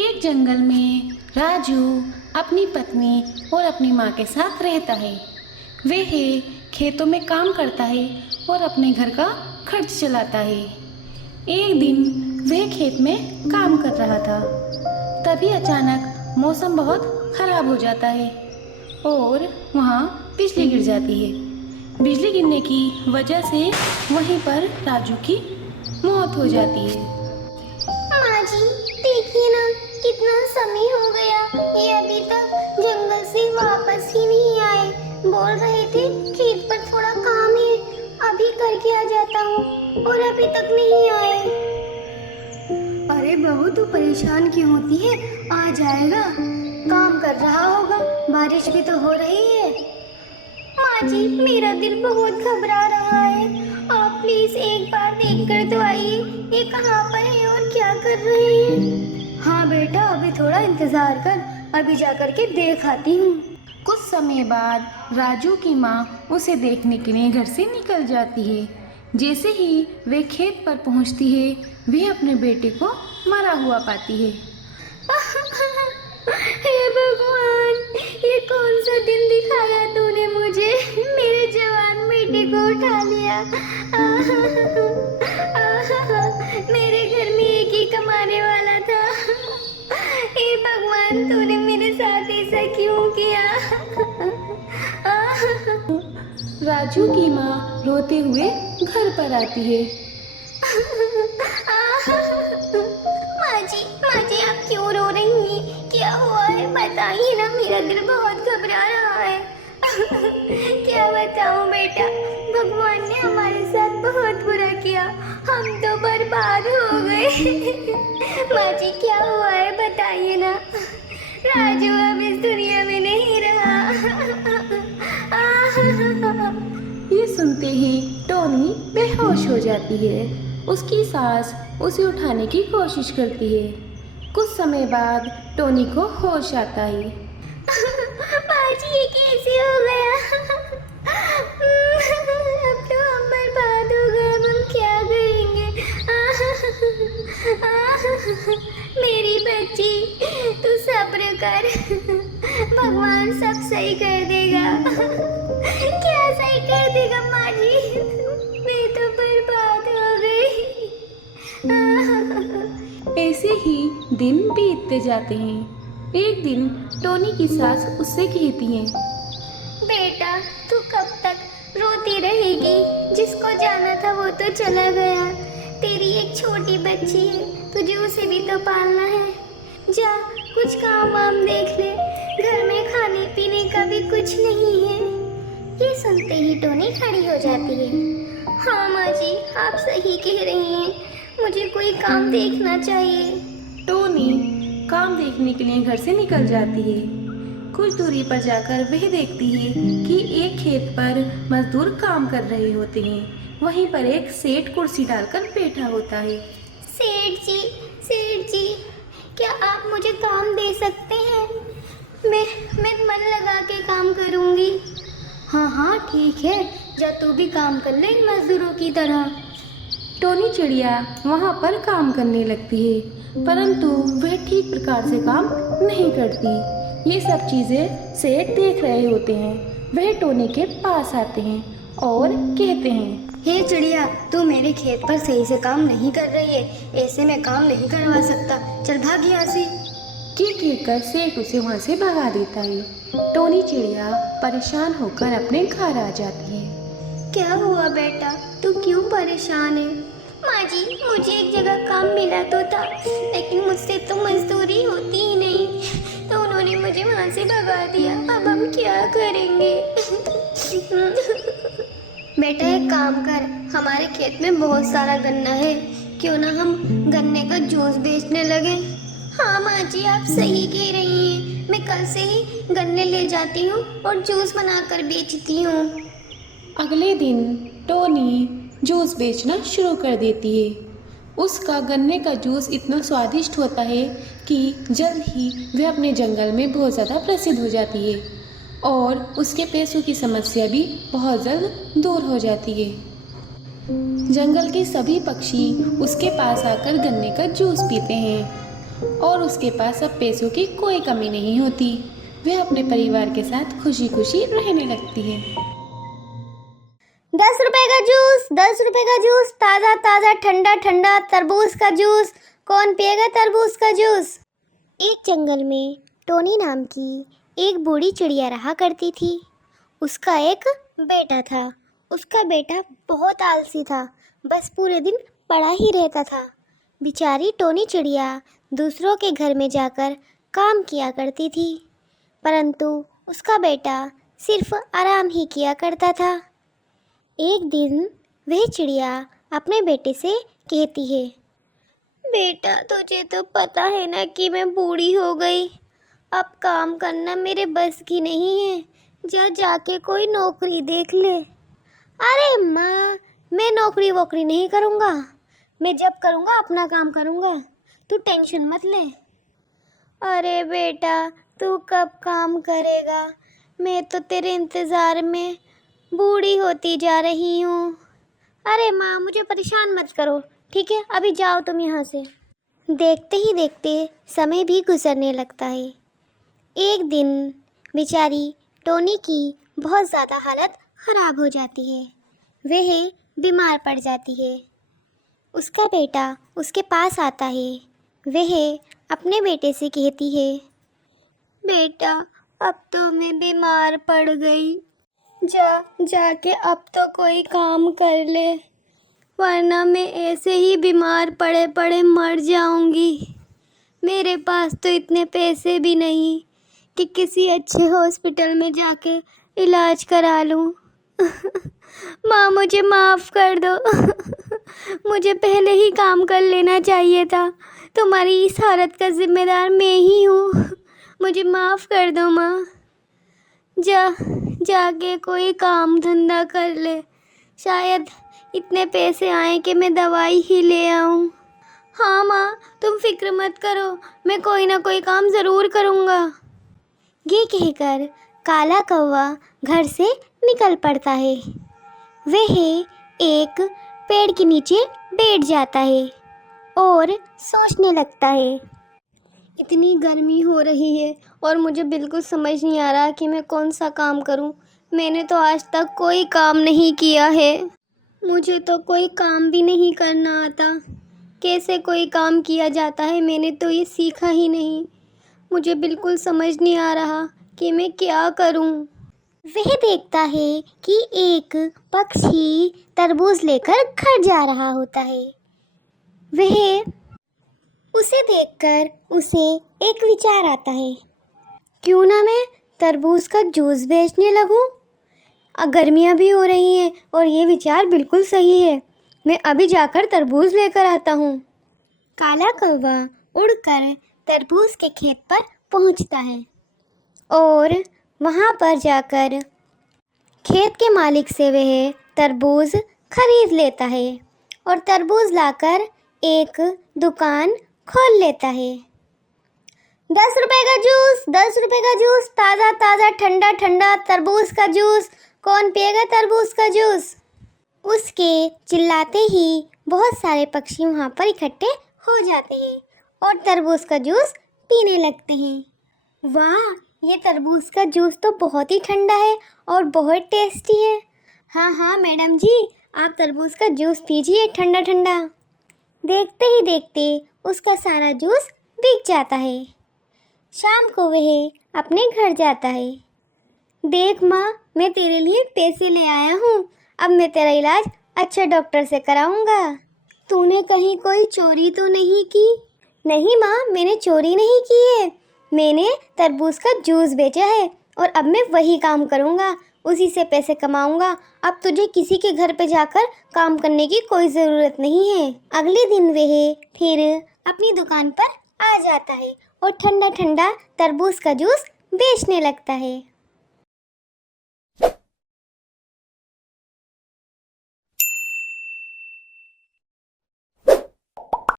एक जंगल में राजू अपनी पत्नी और अपनी माँ के साथ रहता है। वह खेतों में काम करता है और अपने घर का खर्च चलाता है। एक दिन वह खेत में काम कर रहा था, तभी अचानक मौसम बहुत खराब हो जाता है और वहाँ बिजली गिर जाती है। बिजली गिरने की वजह से वहीं पर राजू की मौत हो जाती है। माँ जी, देखिए ना, कितना समय हो गया, ये अभी तक जंगल से वापस ही नहीं आए। बोल रहे थे खेत पर थोड़ा काम है, अभी करके आ जाता हूँ, और अभी तक नहीं आए। अरे बहू, तू परेशान क्यों होती है? आ जाएगा, काम कर रहा होगा, बारिश भी तो हो रही है। माँ जी, मेरा दिल बहुत घबरा रहा है, आप प्लीज एक बार देख कर तो आइए, ये कहाँ पर है और क्या कर रहे हैं। हाँ बेटा, अभी थोड़ा इंतजार कर, अभी जाकर के देख आती हूँ। कुछ समय बाद राजू की माँ उसे देखने के लिए घर से निकल जाती है। जैसे ही वे खेत पर पहुँचती है, वह अपने बेटे को मरा हुआ पाती है। हे भगवान, ये कौन सा दिन दिखाया तूने मुझे? मेरे जवान बेटे को उठा लिया। मेरे घर में एक ही कमाने वाला था। हे भगवान, तूने मेरे साथ ऐसा क्यों किया? राजू की माँ रोते हुए घर पर आती है। माँ जी, आप क्यों रो रही हैं? क्या हुआ है? बताइए ना, मेरा दिल बहुत घबरा रहा है। क्या बताऊं बेटा, भगवान ने हमारे साथ बहुत बुरा किया, हम तो बर्बाद हो गए। माँ जी, क्या हुआ है बताइए ना। राजू अब इस दुनिया में नहीं रहा। ये सुनते ही टोनी बेहोश हो जाती है। उसकी सास उसे उठाने की कोशिश करती है। कुछ समय बाद टोनी को होश आता है। माँ जी, ये कैसे हो गया? अब तो हम बर्बाद हो गए, अब हम क्या करेंगे? मेरी बच्ची, तू सब्र कर, भगवान सब सही कर देगा। क्या सही कर देगा माँ जी? मैं तो बर्बाद हो गई। ऐसे ही दिन बीतते जाते हैं। एक दिन टोनी की सास उससे कहती है, बेटा, तू कब तक रोती रहेगी? जिसको जाना था वो तो चला गया। तेरी एक छोटी बच्ची है, तुझे उसे भी तो पालना है। जा, कुछ काम वाम देख ले, घर में खाने पीने का भी कुछ नहीं है। ये सुनते ही टोनी खड़ी हो जाती है। हाँ माँ जी, आप सही कह रही हैं, मुझे कोई काम देखना चाहिए। टोनी काम देखने के लिए घर से निकल जाती है। कुछ दूरी पर जाकर वह देखती है कि एक खेत पर मजदूर काम कर रहे होते हैं। वहीं पर एक सेठ कुर्सी डालकर बैठा होता है। सेठ जी, क्या आप मुझे काम दे सकते हैं? मैं मन लगा के काम करूँगी। हाँ, ठीक है, जा तू भी काम कर ले मजदूरों की तरह। टोनी चिड़िया वहाँ पर काम करने लगती है, परंतु वह ठीक प्रकार से काम नहीं करती। ये सब चीज़ें सेठ देख रहे होते हैं। वह टोनी के पास आते हैं और कहते हैं, हे चिड़िया, तू मेरे खेत पर सही से काम नहीं कर रही है, ऐसे में काम नहीं करवा सकता, चल भाग यहाँ से। कहकर सेठ उसे वहाँ से भगा देता है। टोनी चिड़िया परेशान होकर अपने घर आ जाती है। क्या हुआ बेटा, तू क्यों परेशान है? माँ जी, मुझे एक जगह काम मिला तो था, लेकिन मुझसे तो मजदूरी होती ही नहीं, तो उन्होंने मुझे वहाँ से भगा दिया। अब हम क्या करेंगे? बेटा, एक काम कर, हमारे खेत में बहुत सारा गन्ना है, क्यों ना हम गन्ने का जूस बेचने लगे? हाँ माँ जी, आप सही कह रही हैं, मैं कल से ही गन्ने ले जाती हूँ और जूस बनाकर बेचती हूँ। अगले दिन टोनी जूस बेचना शुरू कर देती है। उसका गन्ने का जूस इतना स्वादिष्ट होता है कि जल्द ही वह अपने जंगल में बहुत ज़्यादा प्रसिद्ध हो जाती है और उसके पैसों की समस्या भी बहुत जल्द दूर हो जाती है। जंगल के सभी पक्षी उसके पास आकर गन्ने का जूस पीते हैं और उसके पास अब पैसों की कोई कमी नहीं होती। वह अपने परिवार के साथ खुशी खुशी रहने लगती है। 10 रुपए का जूस, 10 रुपए का जूस, ताज़ा ताज़ा ठंडा ठंडा तरबूज का जूस। कौन पिएगा तरबूज का जूस? एक जंगल में टोनी नाम की एक बूढ़ी चिड़िया रहा करती थी। उसका एक बेटा था। उसका बेटा बहुत आलसी था, बस पूरे दिन पड़ा ही रहता था। बेचारी टोनी चिड़िया दूसरों के घर में जाकर काम किया करती थी, परंतु उसका बेटा सिर्फ आराम ही किया करता था। एक दिन वह चिड़िया अपने बेटे से कहती है, बेटा तुझे तो पता है ना कि मैं बूढ़ी हो गई, अब काम करना मेरे बस की नहीं है, जा जाके कोई नौकरी देख ले। अरे माँ, मैं नौकरी वोकरी नहीं करूँगा, मैं जब करूँगा अपना काम करूँगा, तू टेंशन मत ले। अरे बेटा तू कब काम करेगा, मैं तो तेरे इंतज़ार में बूढ़ी होती जा रही हूँ। अरे माँ मुझे परेशान मत करो, ठीक है, अभी जाओ तुम यहाँ से। देखते ही देखते समय भी गुजरने लगता है। एक दिन बेचारी टोनी की बहुत ज़्यादा हालत ख़राब हो जाती है। वह बीमार पड़ जाती है। उसका बेटा उसके पास आता है। वह अपने बेटे से कहती है, बेटा अब तो मैं बीमार पड़ गई, जाके अब तो कोई काम कर ले, वरना मैं ऐसे ही बीमार पड़े पड़े मर जाऊंगी। मेरे पास तो इतने पैसे भी नहीं कि किसी अच्छे हॉस्पिटल में जाके इलाज करा लूं। माँ मुझे माफ़ कर दो। मुझे पहले ही काम कर लेना चाहिए था। तुम्हारी इस हालत का जिम्मेदार मैं ही हूँ। मुझे माफ़ कर दो माँ। जाके कोई काम धंधा कर ले, शायद इतने पैसे आए कि मैं दवाई ही ले आऊं। हाँ माँ तुम फिक्र मत करो, मैं कोई ना कोई काम ज़रूर करूँगा। ये कहकर काला कौवा घर से निकल पड़ता है। वह एक पेड़ के नीचे बैठ जाता है और सोचने लगता है, इतनी गर्मी हो रही है और मुझे बिल्कुल समझ नहीं आ रहा कि मैं कौन सा काम करूं। मैंने तो आज तक कोई काम नहीं किया है, मुझे तो कोई काम भी नहीं करना आता। कैसे कोई काम किया जाता है मैंने तो ये सीखा ही नहीं। मुझे बिल्कुल समझ नहीं आ रहा कि मैं क्या करूं। वह देखता है कि एक पक्षी तरबूज लेकर घर जा रहा होता है। वह उसे देखकर उसे एक विचार आता है, क्यों ना मैं तरबूज का जूस बेचने लगूं। गर्मियाँ भी हो रही हैं और ये विचार बिल्कुल सही है। मैं अभी जाकर तरबूज लेकर आता हूँ। काला कौवा उड़कर तरबूज के खेत पर पहुँचता है और वहाँ पर जाकर खेत के मालिक से वह तरबूज खरीद लेता है और तरबूज लाकर एक दुकान खोल लेता है। 10 रुपए का जूस, 10 रुपए का जूस, ताज़ा ताज़ा ठंडा ठंडा तरबूज का जूस। कौन पिएगा तरबूज का जूस? उसके चिल्लाते ही बहुत सारे पक्षी वहाँ पर इकट्ठे हो जाते हैं और तरबूज का जूस पीने लगते हैं। वाह, ये तरबूज का जूस तो बहुत ही ठंडा है और बहुत टेस्टी है। हाँ हाँ मैडम जी, आप तरबूज का जूस पीजिए ठंडा ठंडा। देखते ही देखते उसका सारा जूस बिक जाता है। शाम को वह अपने घर जाता है। देख माँ, मैं तेरे लिए पैसे ले आया हूँ, अब मैं तेरा इलाज अच्छे डॉक्टर से कराऊंगा। तूने कहीं कोई चोरी तो नहीं की? नहीं माँ, मैंने चोरी नहीं की है, मैंने तरबूज का जूस बेचा है और अब मैं वही काम करूँगा, उसी से पैसे कमाऊँगा। अब तुझे किसी के घर पे जाकर काम करने की कोई ज़रूरत नहीं है। अगले दिन वह फिर अपनी दुकान पर आ जाता है और ठंडा ठंडा तरबूज का जूस बेचने लगता है।